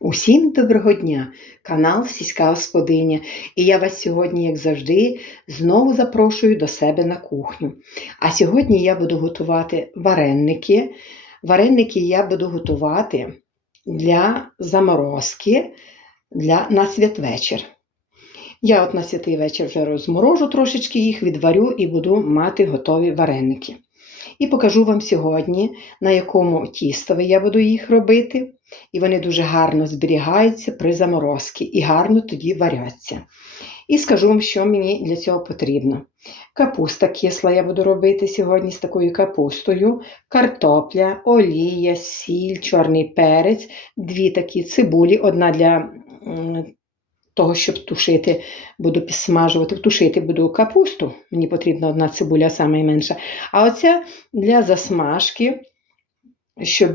Усім доброго дня! Канал Сільська Господиня. І я вас сьогодні, як завжди, знову запрошую до себе на кухню. А сьогодні я буду готувати вареники. Вареники я буду готувати для заморозки для, на святвечір. Я от на святий вечір вже розморожу трошечки їх, відварю і буду мати готові вареники. І покажу вам сьогодні, на якому тістові я буду їх робити. І вони дуже гарно зберігаються при заморозці і гарно тоді варяться. І скажу вам, що мені для цього потрібно. Капуста кисла я буду робити сьогодні з такою капустою, картопля, олія, сіль, чорний перець, дві такі цибулі, одна для того, щоб тушити, буду підсмажувати, тушити буду капусту. Мені потрібна одна цибуля, найменша. А оця для засмажки щоб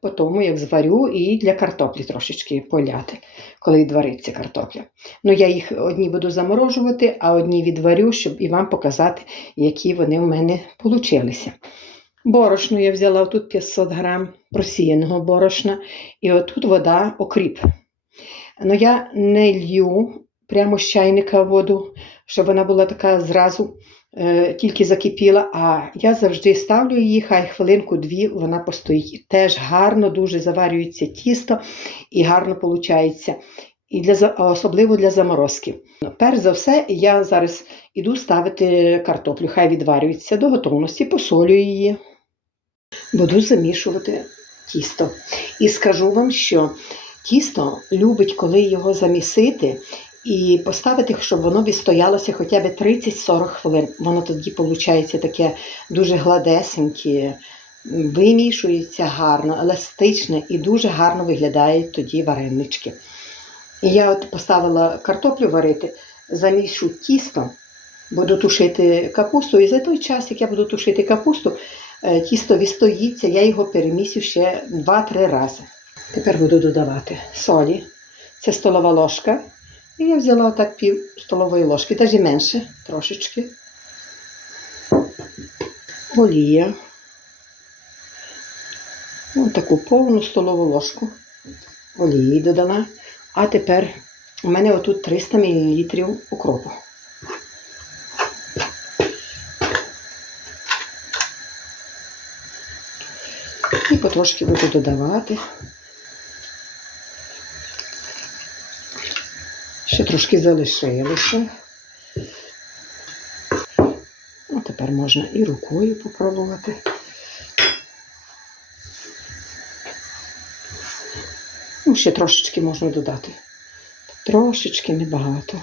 по тому, як зварю, і для картоплі трошечки поляти, коли відвариться картопля. Ну, я їх одні буду заморожувати, а одні відварю, щоб і вам показати, які вони в мене получилися. Борошно я взяла тут 500 грам просіяного борошна, і отут вода окріп. Ну, я не лью прямо з чайника воду, щоб вона була така зразу тільки закипіла, а я завжди ставлю її, хай хвилинку-дві вона постоїть. Теж гарно дуже заварюється тісто і гарно виходить. І для, особливо для заморозки. Перш за все, я зараз іду ставити картоплю, хай відварюється до готовності, посолю її. Буду замішувати тісто. І скажу вам, що тісто любить, коли його замісити, і поставити, щоб воно відстоялося хоча б 30-40 хвилин. Воно тоді виходить таке дуже гладесеньке, вимішується гарно, еластичне і дуже гарно виглядають тоді варенички. І я от поставила картоплю варити, замішу тісто, буду тушити капусту. І за той час, як я буду тушити капусту, е, тісто відстоїться, я його перемісю ще 2-3 рази. Тепер буду додавати солі. Це столова ложка. І я взяла так пів столової ложки, навіть менше трошечки. Олія. Ось таку повну столову ложку олії додала. А тепер у мене отут 300 мл укропу. І потрошки буду додавати. Ще трошки залишилося. Ну, тепер можна і рукою попробувати. Ну, ще трошечки можна додати. Трошечки небагато.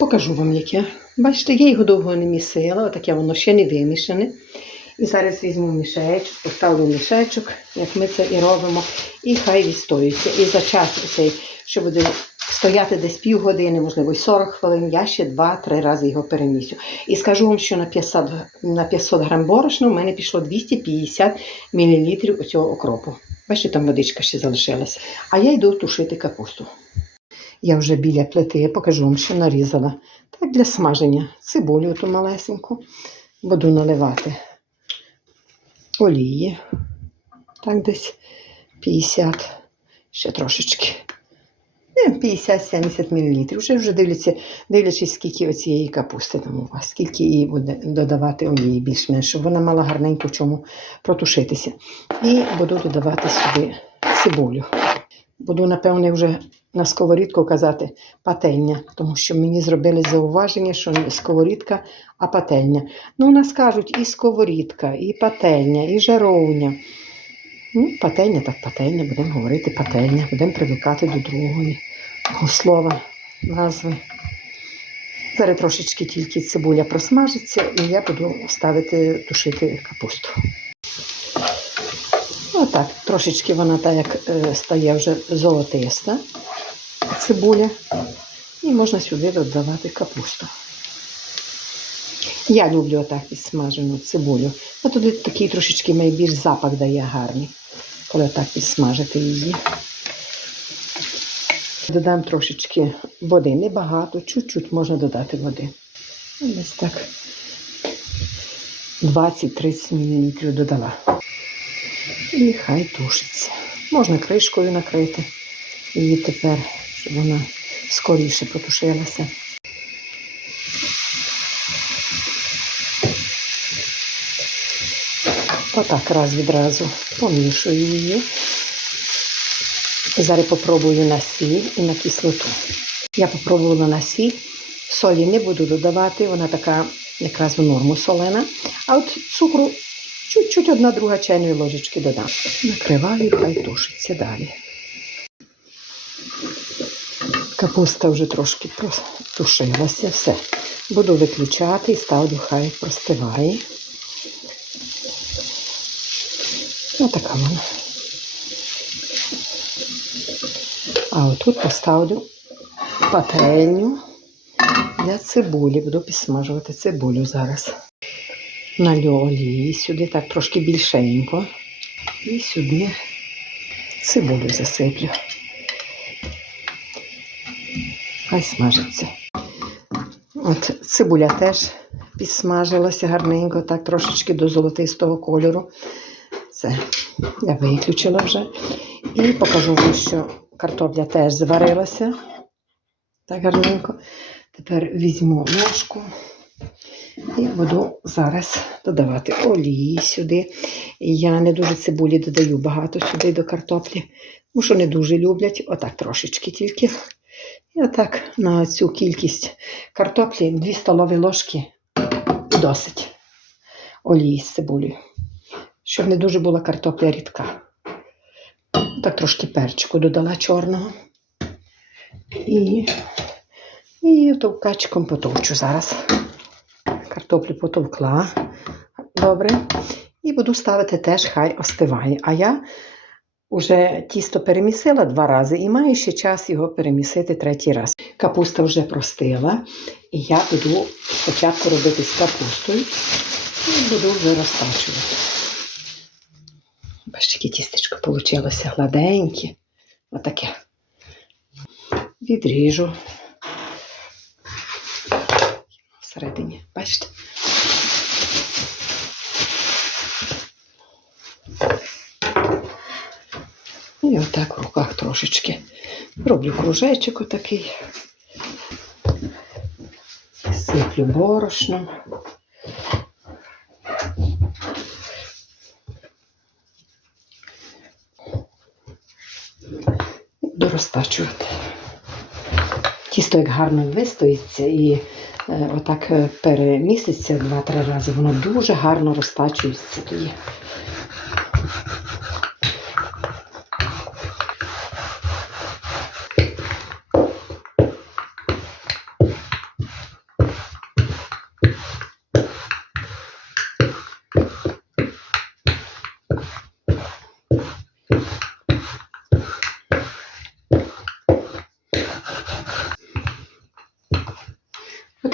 Покажу вам, яке. Бачите, я його довго не місила, отаке воно ще не вимішане. І зараз візьму мішечок, поставлю мішечок, як ми це і робимо, і хай відстоюється. І за час цей, що буде стояти десь півгодини, можливо, й 40 хвилин, я ще 2-3 рази його перемісю. І скажу вам, що на 500, г- на 500 грам борошна в мене пішло 250 мл оцього окропу. Бачите, там водичка ще залишилася. А я йду тушити капусту. Я вже біля плити, я покажу вам, що нарізала. Так для смаження. Цибулю ту малесеньку. Буду наливати олії. Так десь 50, ще трошечки. Е, 50-70 мл. Вже вже дивляться, дивлячись, скільки оцієї капусти там у вас, скільки її буде додавати олії більш-менш, щоб вона мала гарненько в чому протушитися. І буду додавати сюди цибулю. Буду, напевне, вже на сковорідку казати пательня, тому що мені зробили зауваження, що не сковорідка, а пательня. Ну, у нас кажуть і сковорідка, і пательня, і жаровня. Ну, пательня, так пательня, будемо говорити пательня, будемо привикати до другої слова, назви. Зараз трошечки тільки цибуля просмажиться, і я буду ставити тушити капусту. Отак, трошечки вона так як е, стає вже золотиста цибуля. І можна сюди додавати капусту. Я люблю отак підсмажену цибулю. А туди такий трошечки найбільш запах дає гарний, коли так підсмажити її. Додам трошечки води, небагато, чуть-чуть можна додати води. Десь так 20-30 мл додала. І хай тушиться. Можна кришкою накрити її тепер, щоб вона скоріше потушилася. Отак раз відразу помішую її. Зараз попробую на сіль і на кислоту. Я попробувала на сіль. Солі не буду додавати, вона така якраз в норму солена. А от цукру чуть-чуть одна друга чайної ложечки додам. Накриваю хай тушиться далі. Капуста вже трошки протушилася, все. Буду виключати і ставлю, хай простиває. Ось така вона. А отут поставлю пательню для цибулі. Буду підсмажувати цибулю зараз. Налю олії сюди, так трошки більшенько. І сюди цибулю засиплю. Хай смажиться. От цибуля теж підсмажилася гарненько, так трошечки до золотистого кольору. Це я виключила вже. І покажу вам, що картопля теж зварилася. Так гарненько. Тепер візьму ложку і буду зараз додавати олії сюди. Я не дуже цибулі додаю багато сюди до картоплі, тому що не дуже люблять. Отак трошечки тільки. І отак на цю кількість картоплі 2 столові ложки досить олії з цибулею. Щоб не дуже була картопля рідка. Так трошки перчику додала чорного. І, і товкачком потовчу зараз. Картоплю потовкла. Добре. І буду ставити теж, хай остиває. А я вже тісто перемісила два рази і маю ще час його перемісити третій раз. Капуста вже простила. І я буду спочатку робити з капустою і буду вже розтачувати. Бачите, яке тістечко вийшло гладеньке. Отаке. Відріжу. Всередині, бачите? І отак в руках трошечки. Роблю кружечок отакий. Сиплю борошном. Буду розтачувати. Тісто як гарно вистоїться і е, отак е, переміститься два-три рази, воно дуже гарно розтачується тоді.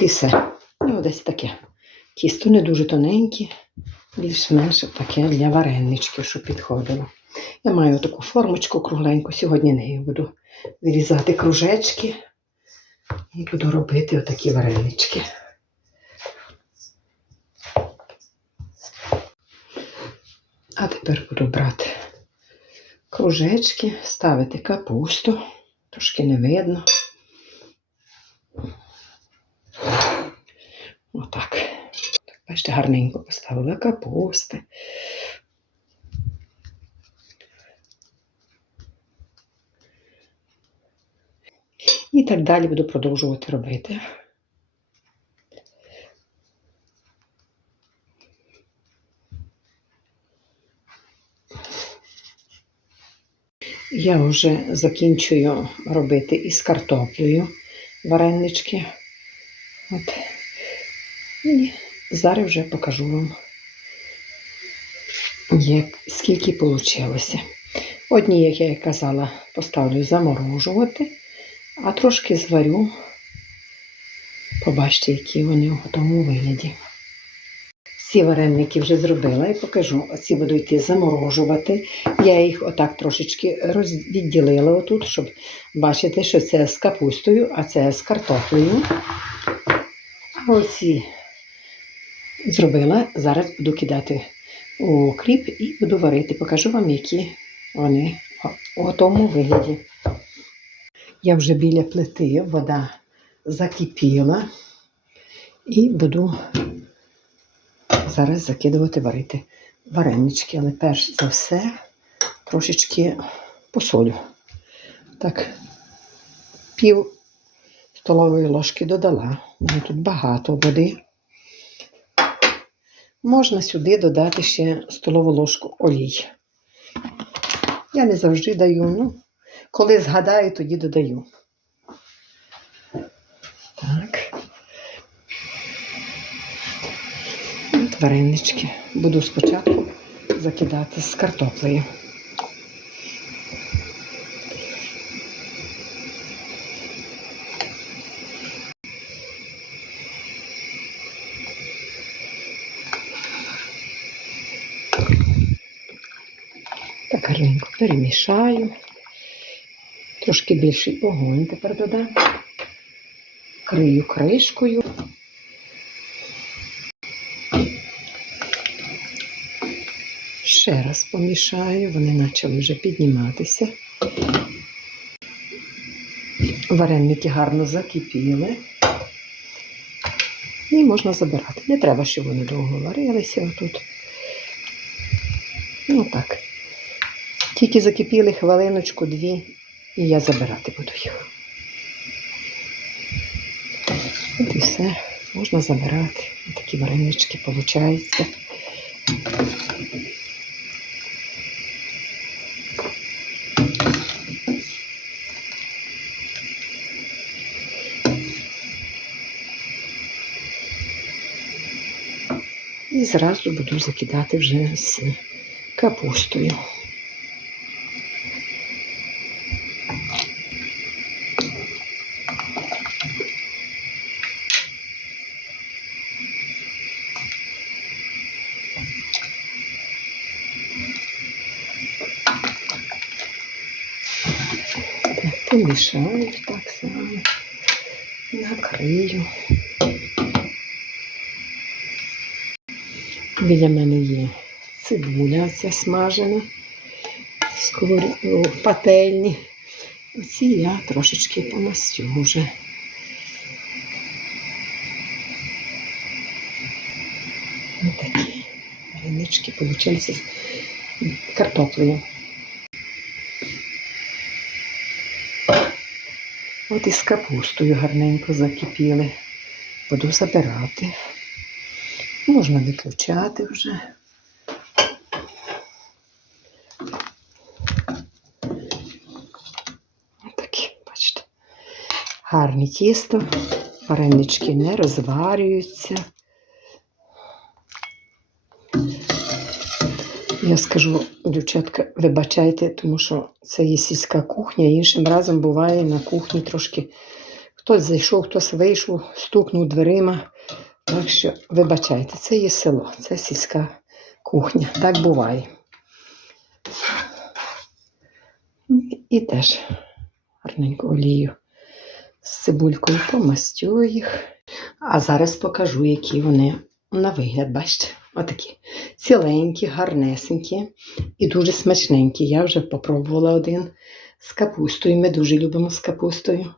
І все. Ну, десь таке. Тісто не дуже тоненьке, більш-менш таке для вареничків, щоб підходило. Я маю таку формочку кругленьку, сьогодні нею буду вирізати кружечки і буду робити отакі варенички. А тепер буду брати кружечки, ставити капусту, трошки не видно. Отак. Так, бачите, гарненько поставила капусти. І так далі буду продовжувати робити. Я вже закінчую робити із картоплею варенички. От. І зараз вже покажу вам, як, скільки вийшло. Одні, як я і казала, поставлю заморожувати, а трошки зварю. Побачите, які вони в готовому вигляді. Всі вареники вже зробила і покажу. Ці буду йти заморожувати. Я їх отак трошечки розвідділила отут, щоб бачити, що це з капустою, а це з картоплею. Оці зробила. Зараз буду кидати у кріп і буду варити. Покажу вам, які вони у готовому вигляді. Я вже біля плити, вода закипіла і буду зараз закидувати варити варенички. Але перш за все трошечки посолю. Так, пів столової ложки додала. Мені тут багато води. Можна сюди додати ще столову ложку олій. Я не завжди даю, ну, коли згадаю, тоді додаю. Так. От варенички. Буду спочатку закидати з картоплею. Так гарненько перемішаю. Трошки більший огонь тепер додам. Крию кришкою. Ще раз помішаю, вони почали вже підніматися. Вареники гарно закипіли. І можна забирати. Не треба, щоб вони довго варилися отут. Ну так. Тільки закипіли хвилиночку, дві, і я забирати буду їх. От і все, можна забирати. Ось Такі варенички виходять. І зразу буду закидати вже з капустою. Так, так само. Накрию. Біля мене є цибуля ця смажена, о, пательні. Оці я трошечки помастю. Ось такі варенички получилися з картоплею. От і з капустою гарненько закипіли. Буду забирати. Можна виключати вже. Отакі, бачите. Гарне тісто, варенички не розварюються. Я скажу, дівчатка, вибачайте, тому що це є сільська кухня, іншим разом буває на кухні трошки хтось зайшов, хтось вийшов, стукнув дверима. Так що, вибачайте, це є село, це сільська кухня. Так буває. І теж гарненько олію з цибулькою помастю їх. А зараз покажу, які вони на вигляд, бачите, отакі ціленькі, гарнесенькі і дуже смачненькі. Я вже попробувала один з капустою. Ми дуже любимо з капустою.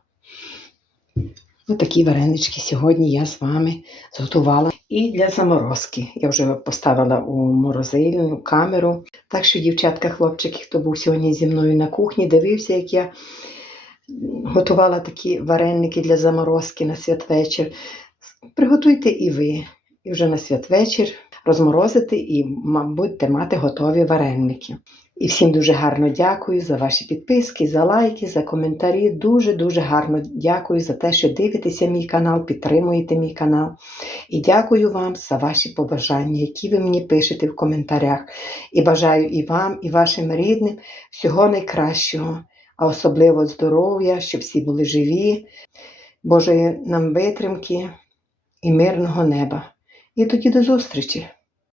Отакі варенички сьогодні я з вами зготувала. І для заморозки. Я вже поставила у морозильну камеру. Так що, дівчатка, хлопчики, хто був сьогодні зі мною на кухні, дивився, як я готувала такі вареники для заморозки на святвечір. Приготуйте і ви. І вже на святвечір розморозити і ма- будете мати готові вареники. І всім дуже гарно дякую за ваші підписки, за лайки, за коментарі. Дуже-дуже гарно дякую за те, що дивитеся мій канал, підтримуєте мій канал. І дякую вам за ваші побажання, які ви мені пишете в коментарях. І бажаю і вам, і вашим рідним всього найкращого, а особливо здоров'я, щоб всі були живі, Божої нам витримки і мирного неба. І тоді до зустрічі!